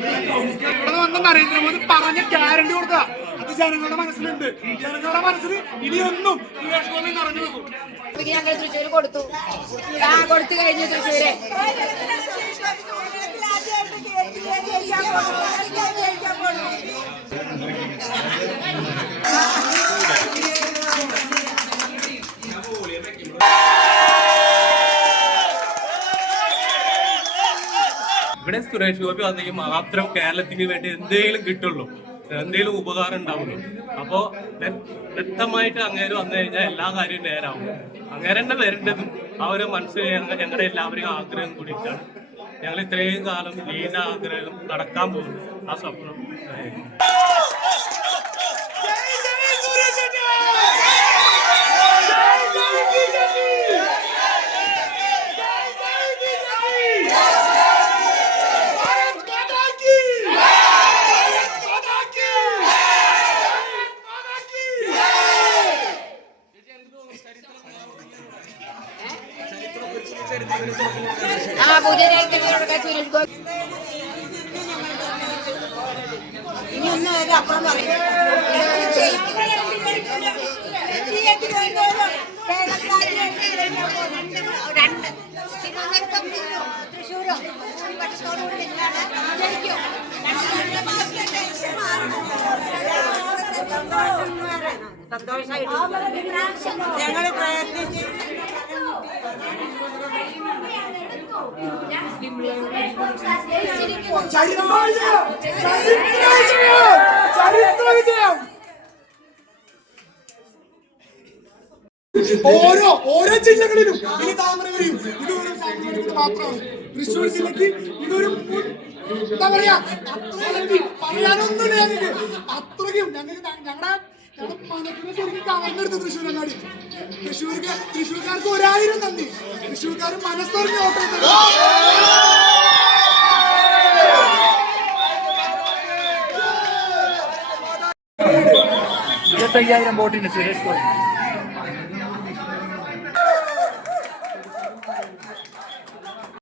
ഇവിടെ വന്ന നരേന്ദ്രമോദി പറഞ്ഞ ഗ്യാരണ്ടി കൊടുത്താ. അത് ജനങ്ങളുടെ മനസ്സിലുണ്ട്. ജനങ്ങളുടെ മനസ്സിൽ ഇനിയൊന്നും നിറഞ്ഞു പോകും ഞങ്ങൾ തൃശ്ശൂർ കൊടുത്തു. കൊടുത്തു കഴിഞ്ഞു തൃശ്ശൂര്. ഇവിടെ സുരേഷ് ഗോപി വന്നെങ്കിൽ മാത്രം കേരളത്തിന് വേണ്ടി എന്തെങ്കിലും കിട്ടുള്ളൂ. എന്തെങ്കിലും ഉപകാരം ഉണ്ടാവുള്ളൂ. അപ്പോ വ്യ- വ്യക്തമായിട്ട് അങ്ങേര് വന്നു കഴിഞ്ഞാൽ എല്ലാ കാര്യവും നേരാവും. അങ്ങനെ തന്നെ വരേണ്ടതും ആ ഒരു മനസ്സിൽ ഞങ്ങ- ഞങ്ങളുടെ എല്ലാവരെയും ആഗ്രഹം കൂടിയിട്ടാണ്. ഞങ്ങൾ ഇത്രയും കാലം ലീന ആഗ്രഹം നടക്കാൻ പോകുന്നു. ആ സ്വപ്നം. ആ സുരേഷ് ഗോപി ഇനി ഒന്നും അത് അപ്പുറം പറയും. തൃശ്ശൂരോ ഞങ്ങൾ പ്രയത്നിച്ച് ഓരോ ഓരോ ജില്ലകളിലും ഇനി താമരവരെയും ഇത് ഒരു മാത്രമാണ്. തൃശ്ശൂർ ജില്ലക്ക് ഇതൊരു എന്താ പറയാ അത്രയും പറയാനൊന്നുമില്ല അത്രയും ഞങ്ങളുടെ മനസ്സിനെ ശരിക്കും കവർന്നെടുത്ത് തൃശ്ശൂർ അങ്ങാടി. തൃശ്ശൂർക്ക് തൃശ്ശൂർക്കാർക്ക് ഒരായിരം നന്ദി. തൃശ്ശൂർക്കാർ മനസ്സറിഞ്ഞ് ഓട്ടോ ഇരുപത്തയ്യായിരം ബോട്ടിന് സുരേഷ് ഗോപി.